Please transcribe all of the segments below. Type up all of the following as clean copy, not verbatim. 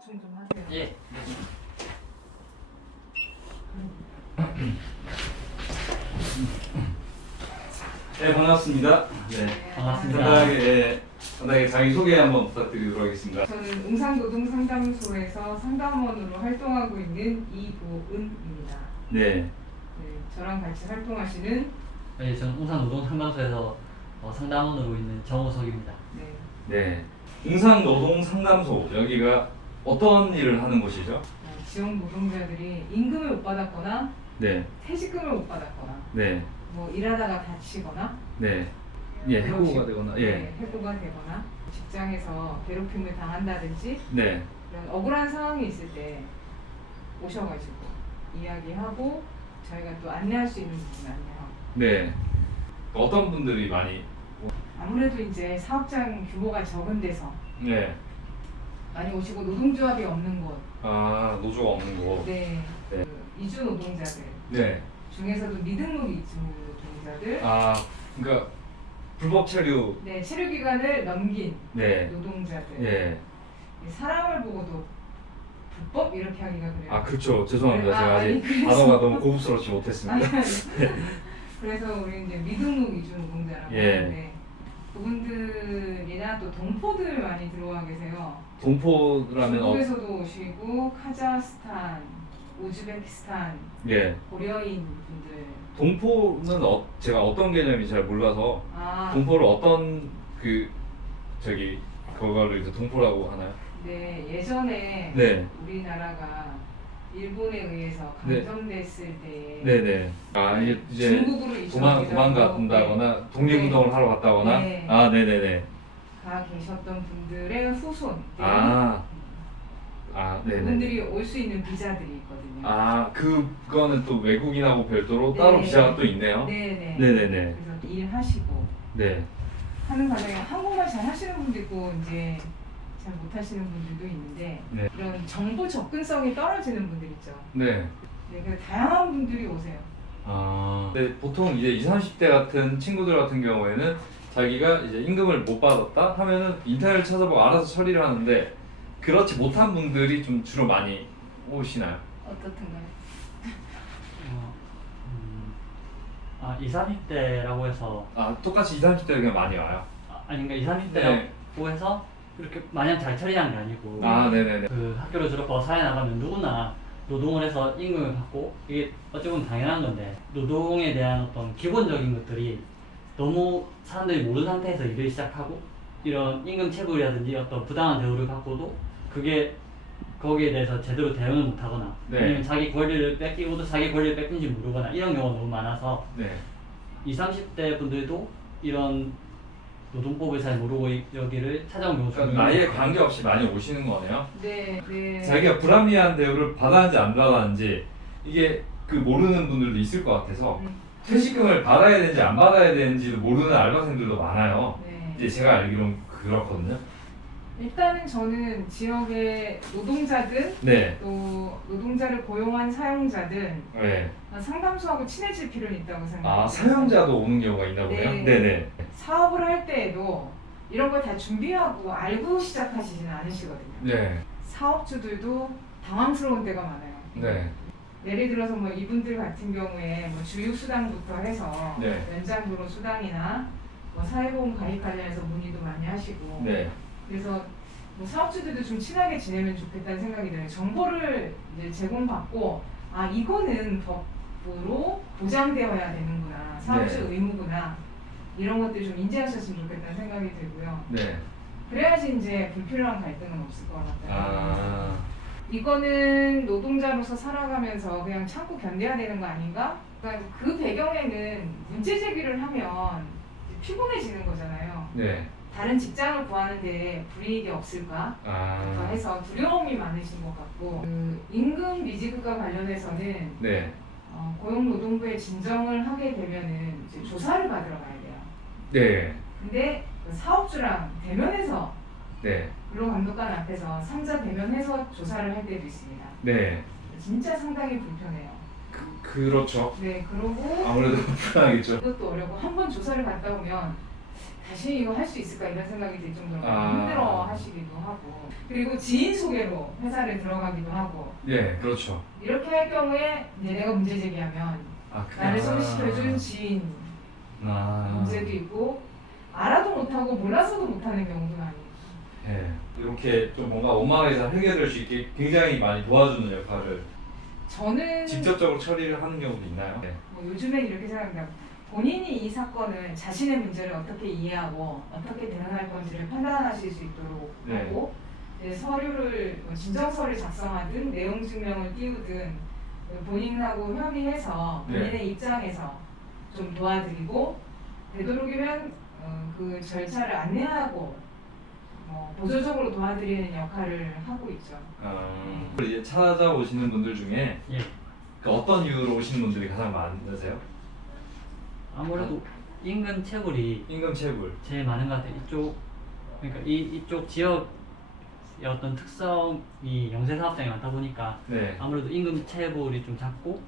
집중 좀 하세요. 예. 네, 반갑습니다. 네, 반갑습니다. 간단하게 자기 소개 한번 부탁드리도록 하겠습니다. 저는 웅산노동상담소에서 상담원으로 활동하고 있는 이보은입니다. 네, 네, 저랑 같이 활동하시는 네, 저는 웅산노동상담소에서 상담원으로 있는 정우석입니다. 네, 네, 웅산노동상담소 여기가 어떤 일을 하는 곳이죠? 지역 노동자들이 임금을 못 받았거나 네, 퇴직금을 못 받았거나 네, 뭐 일하다가 다치거나 네, 예, 해고가 되거나, 예, 네, 해고가 되거나 직장에서 괴롭힘을 당한다든지 네, 이런 억울한 상황이 있을 때 오셔가지고 이야기하고 저희가 또 안내할 수 있는 부분 안내하고 네. 어떤 분들이 많이, 아무래도 이제 사업장 규모가 적은 데서 네, 많이 오시고 노동조합이 없는 곳, 아 노조가 없는 곳, 네, 네. 그 이주 노동자들 네, 중에서도 미등록 이주 노동자들, 아 그러니까 불법 체류, 네, 체류 기간을 넘긴 네, 노동자들, 예. 사람을 보고도 불법 이렇게 하기가 그래요. 아 그렇죠. 죄송합니다. 아, 제가 아직 아니, 그래서- 단어가 너무 고급스럽지 못했습니다. 그래서 우리 이제 미등록 이주 노동자라고 예. 하는데 그분들이나 또 동포들 많이 들어와 계세요. 동포라면 중국에서도 오시고 카자흐스탄, 우즈베키스탄, 예. 고려인 분들. 동포는 제가 어떤 개념인지 잘 몰라서 아, 동포를 어떤 그거를 이제 동포라고 하나요? 네, 예전에 네. 우리나라가 일본에 의해서 네. 강점됐을 때 네네. 아 이제 중국으로 도망갔다거나 독립운동을 하러 갔다거나. 네. 아 네네네. 가 계셨던 분들의 후손. 아 네네. 그분들이 올 수 있는 비자들이 있거든요. 아 그거는 또 외국인하고 별도로 네. 따로 비자가 또 있네요. 네네. 네네네. 그래서 일하시고 네. 하는 과정에 한국말 잘 하시는 분도 있고 이제 잘 못하시는 분들도 있는데 네. 이런 정보 접근성이 떨어지는 분들 있죠. 네. 네, 그래서 다양한 분들이 오세요. 아. 근데 보통 이제 20, 30대 같은 친구들 같은 경우에는 자기가 이제 임금을 못 받았다 하면은 인터넷을 찾아보고 알아서 처리를 하는데 그렇지 못한 분들이 좀 주로 많이 오시나요? 어떻든가요? 20, 30대라고 해서 아 똑같이 20, 30대 그냥 많이 와요? 아닌가 20, 30대라고 네. 해서 이렇게 마냥 잘 처리하는 게 아니고 아 네네네. 그 학교를 졸업하고 사회 나가면 누구나 노동을 해서 임금을 받고 이게 어찌 보면 당연한 건데 노동에 대한 어떤 기본적인 것들이 너무 사람들이 모르는 상태에서 일을 시작하고 이런 임금 체불이라든지 어떤 부당한 대우를 받고도 그게 거기에 대해서 제대로 대응을 못하거나 네. 아니면 자기 권리를 뺏기고도 자기 권리를 뺏긴지 모르거나 이런 경우가 너무 많아서 네. 20, 30대 분들도 이런 노동법을 잘 모르고 여기를 찾아온 경우가 그러니까 나이에 관계없이 많이 오시는 거네요. 네, 네. 자기가 불합리한 대우를 받았는지 안 받았는지 이게 그 모르는 분들도 있을 것 같아서 퇴직금을 받아야 되는지 안 받아야 되는지도 모르는 알바생들도 많아요. 네. 이제 제가 알기로는 그렇거든요. 일단은 저는 지역의 노동자든 네. 또 노동자를 고용한 사용자든 네. 상담소하고 친해질 필요는 있다고 생각해요. 아 사용자도 오는 경우가 있나 보네요. 네. 네네. 사업을 할 때에도 이런 걸 다 준비하고 알고 시작하시지는 않으시거든요. 네. 사업주들도 당황스러운 때가 많아요. 네. 예를 들어서 뭐 이분들 같은 경우에 뭐 주휴수당부터 해서 네. 연장근로 수당이나 뭐 사회보험 가입 관련해서 문의도 많이 하시고 네. 그래서 뭐 사업주들도 좀 친하게 지내면 좋겠다는 생각이 들어요. 정보를 이제 제공받고 아 이거는 법으로 보장되어야 되는구나 사업주 네. 의무구나 이런 것들 좀 인지하셨으면 좋겠다는 생각이 들고요. 네. 그래야지 이제 불필요한 갈등은 없을 것 같아요. 아. 이거는 노동자로서 살아가면서 그냥 참고 견뎌야 되는 거 아닌가? 그러니까 그 배경에는 문제 제기를 하면 피곤해지는 거잖아요. 네. 다른 직장을 구하는데 불이익이 없을까? 아. 해서 두려움이 많으신 것 같고 그 임금 미지급과 관련해서는 네. 고용노동부에 진정을 하게 되면은 이제 조사를 받으러 가야 돼요. 네. 근데 그 사업주랑 대면해서 네. 근로감독관 앞에서 상자 대면해서 조사를 할 때도 있습니다. 네. 진짜 상당히 불편해요. 그렇죠. 네, 그러고 아무래도 불편하겠죠. 이것도 어려고 한 번 조사를 갔다 오면 다시 이거 할 수 있을까 이런 생각이 들 정도로 아. 힘들어 하시기도 하고, 그리고 지인 소개로 회사를 들어가기도 하고, 예, 그렇죠. 이렇게 할 경우에 이제 내가 문제 제기하면 나를 소개시켜준 지인 문제도 있고, 알아도 못하고 몰라서도 못하는 경우도 많이 있고. 예, 이렇게 좀 뭔가 원만하게 잘 해결될 수 있게 굉장히 많이 도와주는 역할을 저는 직접적으로 처리를 하는 경우도 있나요? 네. 뭐 요즘엔 이렇게 생각합니다. 본인이 이 사건을 자신의 문제를 어떻게 이해하고 어떻게 대응할 건지를 판단하실 수 있도록 네. 하고, 이제 서류를 뭐 진정서를 작성하든 내용 증명을 띄우든 본인하고 협의해서 본인의 네. 입장에서 좀 도와드리고, 되도록이면 그 절차를 안내하고 보조적으로 도와드리는 역할을 하고 있죠. 이제 찾아오시는 분들 중에 예. 그 어떤 이유로 오시는 분들이 가장 많으세요? 아무래도 인근 채굴이 임금 체불. 제일 많은 것 같아요. 이쪽, 그러니까 이쪽 지역의 어떤 특성이 영세 사업장이 많다 보니까 네. 아무래도 임금 체불이 좀 작고.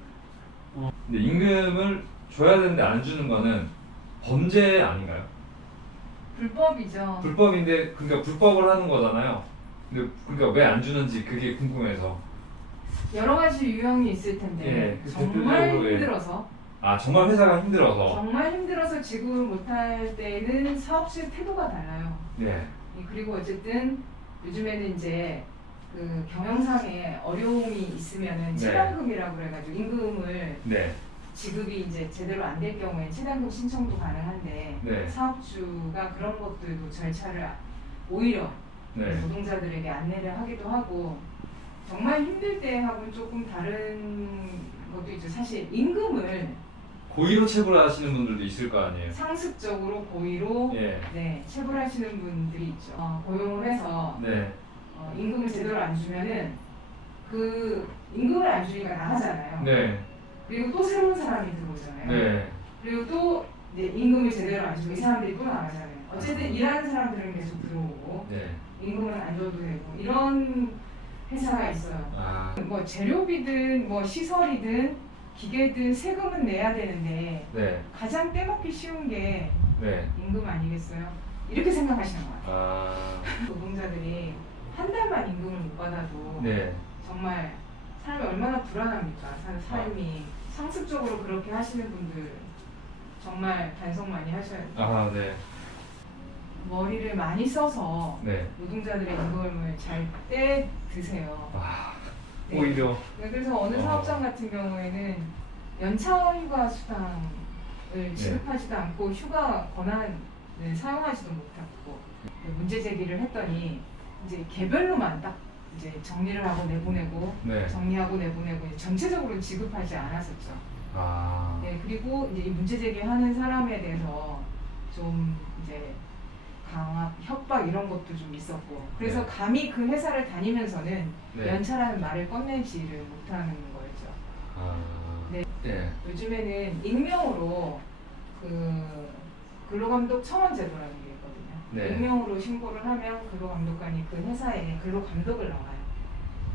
근데 임금을 줘야 되는데 안 주는 거는 범죄 아닌가요? 불법이죠. 불법인데 그러니까 불법을 하는 거잖아요. 근데 그러니까 왜 안 주는지 그게 궁금해서. 여러 가지 유형이 있을 텐데 예, 그 정말 대표적으로, 예. 힘들어서 아 정말 회사가 힘들어서. 정말 힘들어서 지급을 못할 때는 사업실 태도가 달라요. 네. 그리고 어쨌든 요즘에는 이제 그 경영상에 어려움이 있으면은 네. 체감금이라고 그래가지고 임금을 네. 지급이 이제 제대로 안 될 경우에 체감금 신청도 가능한데, 네. 사업주가 그런 것들도 절차를 오히려 네. 노동자들에게 안내를 하기도 하고, 정말 힘들 때 하고는 조금 다른 것도 있죠. 사실 임금을 고의로 체불하시는 분들도 있을 거 아니에요. 상습적으로 고의로 예. 네, 체불하시는 분들이 있죠. 고용을 해서 네. 임금을 제대로 안 주면은 그 임금을 안 주니까 나가잖아요. 네. 그리고 또 새로운 사람이 들어오잖아요. 네. 그리고 또 이제 임금을 제대로 안 주고 이 사람들이 또 나가잖아요. 어쨌든 일하는 사람들은 계속 들어오고 네. 임금은 안 줘도 되고 이런 회사가 있어요. 아. 뭐 재료비든 뭐 시설이든 기계든 세금은 내야 되는데 네. 가장 떼먹기 쉬운 게 네. 임금 아니겠어요? 이렇게 생각하시는 것 같아요. 아. 노동자들이 한 달만 임금을 못 받아도 네. 정말 삶이 얼마나 불안합니까? 삶이 상습적으로 그렇게 하시는 분들 정말 반성 많이 하셔야 돼요. 아, 네. 머리를 많이 써서 네. 노동자들의 임금을 잘 떼 드세요. 아. 네. 오히려. 그래서 어느 사업장 같은 경우에는 연차 휴가 수당을 지급하지도 않고 휴가 권한을 사용하지도 못하고, 문제 제기를 했더니 이제 개별로만 딱 이제 정리를 하고 내보내고 네. 정리하고 내보내고 이제 전체적으로 지급하지 않았었죠. 아. 네, 그리고 이제 이 문제 제기하는 사람에 대해서 좀 이제 강압, 협박 이런 것도 좀 있었고, 그래서 네. 감히 그 회사를 다니면서는 네. 연차라는 말을 꺼내지를 못하는 거였죠. 아. 네. 네. 요즘에는 익명으로 그 근로감독 첨언 제도라는 게 있거든요. 네. 익명으로 신고를 하면 근로감독관이 그 회사에 근로감독을 나가요.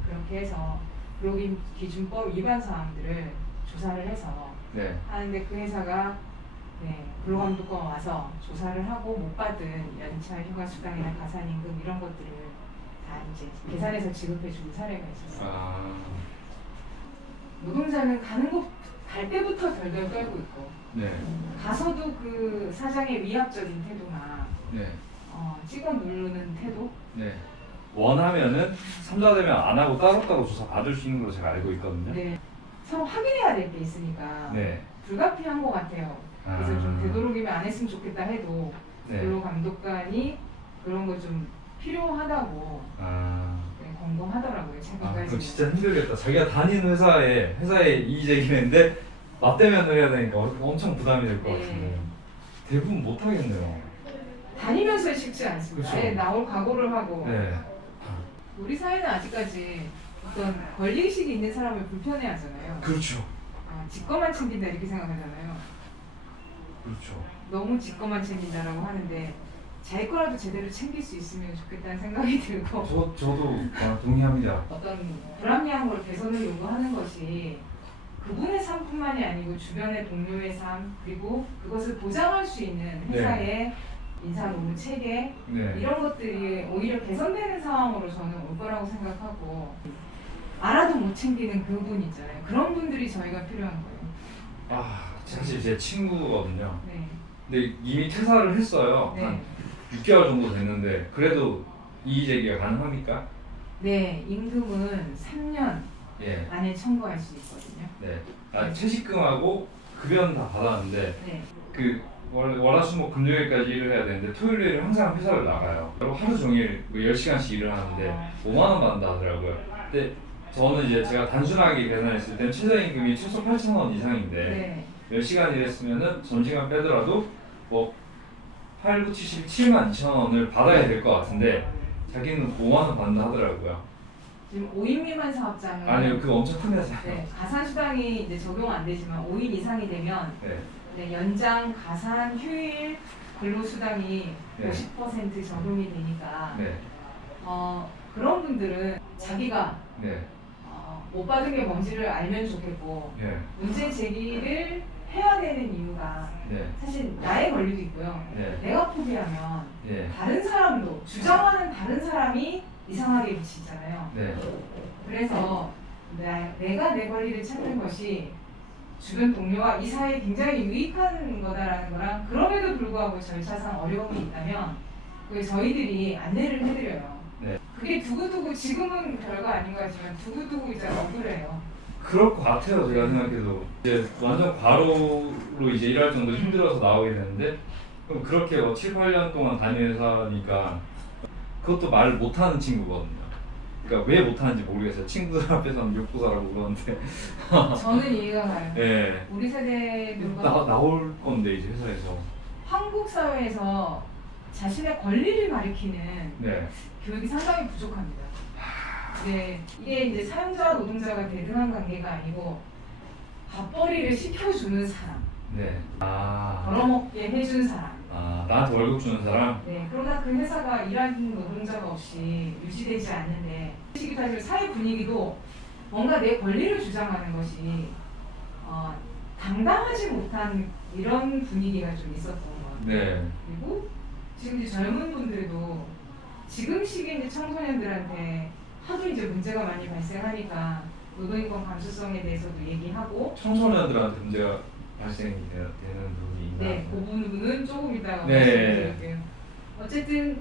그렇게 해서 근로기준법 위반 사항들을 조사를 해서 네. 하는데, 그 회사가 근로감독관 와서 조사를 하고 못 받은 연차 휴가 수당이나 가산임금 이런 것들을 다 이제 계산해서 지급해주는 사례가 있었어요. 아. 노동자는 갈 때부터 덜덜 떨고 있고, 네. 가서도 그 사장의 위압적인 태도나 네. 찍어 누르는 태도, 네. 원하면은 삼자되면 안 하고 따로따로 조사 받을 수 있는 걸로 제가 알고 있거든요. 네. 서로 확인해야 될 게 있으니까 네. 불가피한 것 같아요. 그래서 좀 아. 되도록이면 안 했으면 좋겠다 해도 네. 근로감독관이 그런 거 좀 필요하다고 아. 권고하더라고요. 아, 최근까지. 그럼 진짜 힘들겠다. 자기가 다니는 회사에 이의 제기했는데 맞대면을 해야 되니까 엄청 부담이 될 것 네. 같은데 대부분 못 하겠네요. 다니면서 쉽지 않습니다. 그렇죠. 네, 나올 각오를 하고. 네. 우리 사회는 아직까지 어떤 권리의식이 있는 사람을 불편해하잖아요. 그렇죠. 직권만 챙긴다 이렇게 생각하잖아요. 그렇죠. 너무 직권만 챙긴다라고 하는데 자기 거라도 제대로 챙길 수 있으면 좋겠다는 생각이 들고, 저도 동의합니다. 어떤 불합리한 걸 개선을 요구하는 것이 그분의 삶뿐만이 아니고 주변의 동료의 삶, 그리고 그것을 보장할 수 있는 회사의 인사 노무 체계 네. 이런 것들이 오히려 개선되는 상황으로 저는 올 거라고 생각하고 알아도 못 챙기는 그분 있잖아요. 그런 분들이 저희가 필요한 거예요. 아, 사실 제 친구거든요. 네. 근데 이미 퇴사를 했어요. 네. 한 6개월 정도 됐는데 그래도 이의 제기가 가능합니까? 네, 임금은 3년 예. 안에 청구할 수 있거든요. 네. 아, 채식금하고 급여는 다 받았는데 네. 그 월화수목 금요일까지 일을 해야 되는데 토요일에는 항상 회사를 나가요. 그리고 하루 종일 10시간씩 일을 하는데 5만 원 받는다 하더라고요. 근데 저는 이제 제가 단순하게 계산했을 때 최저임금이 최소 8,000원 이상인데 네. 10시간 일했으면은 점심시간 빼더라도 뭐 8, 9, 70, 7만 2천 원을 받아야 될 것 같은데 자기는 5만 원 받는다 하더라고요. 지금 5인 미만 사업장은 아니요, 그거 엄청 큰 회사예요. 네, 가산수당이 이제 적용 안 되지만 5인 이상이 되면 네. 네, 연장, 가산, 휴일, 근로수당이 네. 50% 적용이 되니까 네. 그런 분들은 자기가 네. 못 받은 게 뭔지를 알면 좋겠고 네. 문제 제기를 해야 되는 이유가 네. 사실 나의 권리도 있고요. 네. 내가 포기하면 네. 다른 사람도 주장하는 다른 사람이 이상하게 미치잖아요. 네. 그래서 내가 내 권리를 찾는 것이 주변 동료와 이 사회에 굉장히 유익한 거다라는 거랑 그럼에도 불구하고 절차상 어려움이 있다면 그게 저희들이 안내를 해드려요. 네. 그게 두고두고 지금은 별거 아닌 것 같지만 두고두고 이제 억울해요. 그럴 것 같아요. 제가 생각해도 이제 완전 과로로 이제 일할 정도로 힘들어서 나오게 되는데 그럼 그렇게 7, 8년 동안 다니는 회사니까 그것도 말을 못하는 친구거든요. 그러니까 왜 못하는지 모르겠어요. 친구들 앞에서는 욕보사라고 그러는데 저는 이해가 가요. 네. 우리 세대들과 나올 건데 이제 회사에서 한국 사회에서 자신의 권리를 가리키는 네. 교육이 상당히 부족합니다. 네, 이게 이제 사용자와 노동자가 대등한 관계가 아니고 밥벌이를 시켜주는 사람, 네. 아. 벌어먹게 해준 사람. 나한테 월급 주는 사람? 네, 그러다 그 회사가 일하는 노동자가 없이 유지되지 않는데 사실 사회 분위기도 뭔가 내 권리를 주장하는 것이 당당하지 못한 이런 분위기가 좀 있었던 것 같아요. 네. 그리고 지금 이제 젊은 분들도 지금 시기 이제 청소년들한테 하도 이제 문제가 많이 발생하니까 노동인권 감수성에 대해서도 얘기하고 청소년들한테 문제가 발생이 되는 부분이 있나요? 네, 그 부분은 조금 이따가 네. 말씀드릴게요. 어쨌든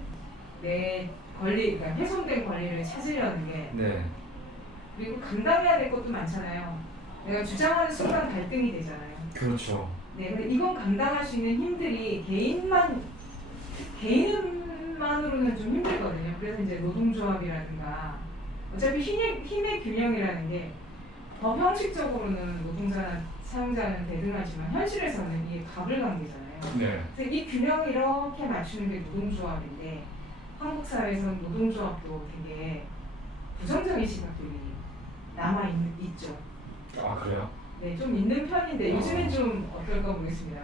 내 권리, 그러니까 훼손된 권리를 찾으려는 게 네. 그리고 감당해야 될 것도 많잖아요. 내가 주장하는 순간 갈등이 되잖아요. 그렇죠. 네, 근데 이건 감당할 수 있는 힘들이 개인만으로는 좀 힘들거든요. 그래서 이제 노동조합이라든가 어차피 힘의 균형이라는 게 더 형식적으로는 노동자나 사용자는 대등하지만 현실에서는 이게 갑을관계잖아요. 네. 그래서 이 균형을 이렇게 맞추는 게 노동조합인데 한국 사회에서는 노동조합도 되게 부정적인 시각들이 남아있죠. 아, 그래요? 네, 좀 있는 편인데 요즘엔 좀 어떨까 모르겠습니다.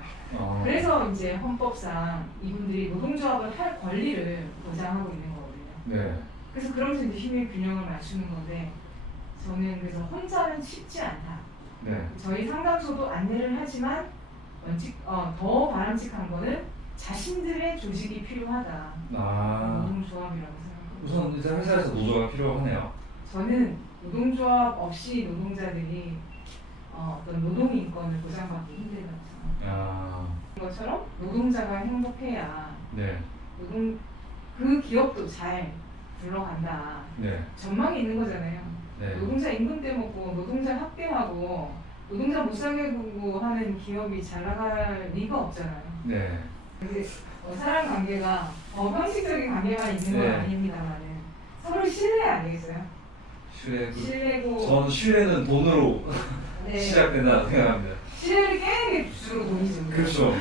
그래서 이제 헌법상 이분들이 노동조합을 할 권리를 보장하고 있는 거거든요. 네. 그래서 그러면서 이제 힘의 균형을 맞추는 건데 저는 그래서 혼자는 쉽지 않다. 네. 저희 상담소도 안내를 하지만 더 바람직한 거는 자신들의 조직이 필요하다. 노동조합이라고 생각합니다. 우선 일단 회사에서 노조가 필요하네요. 저는 노동조합 없이 노동자들이 어떤 노동인권을 보장받기 힘들다고 생각합니다. 것처럼 노동자가 행복해야 네. 그 기업도 잘 굴러간다. 네. 전망이 있는 거잖아요. 네. 노동자 임금 떼먹고 노동자 학대하고 노동자 못 살게 구고 하는 기업이 잘 나갈 리가 없잖아요. 네. 근데 사람 관계가 형식적인 관계만 있는 건 네. 아닙니다만은 서로 신뢰 아니겠어요? 신뢰고 저는 신뢰는 돈으로 네. 시작된다고 생각합니다. 신뢰를 깨는 게 주로 돈이죠. 그렇죠.